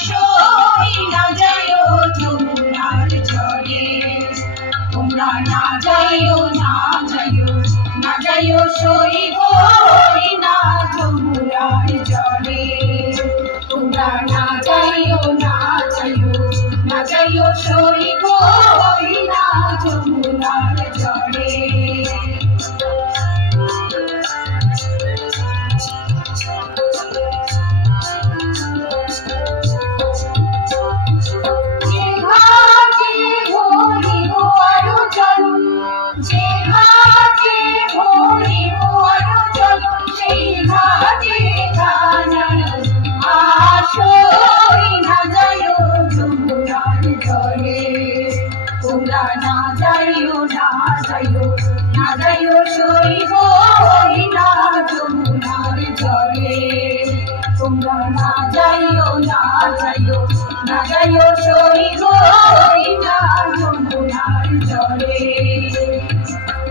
সই না যাইও যমুনার জলে তোমরা না যাইও না যাইও না যাইও সই গই না যমুনার জলে তোমরা না যাইও না যাইও না যাইও সই গই না যমুনার জলে তোমরা না যাইও না যাইও না যাইও সই গই না যমুনার জলে তোমরা না যাইও না যাইও না যাইও সই গই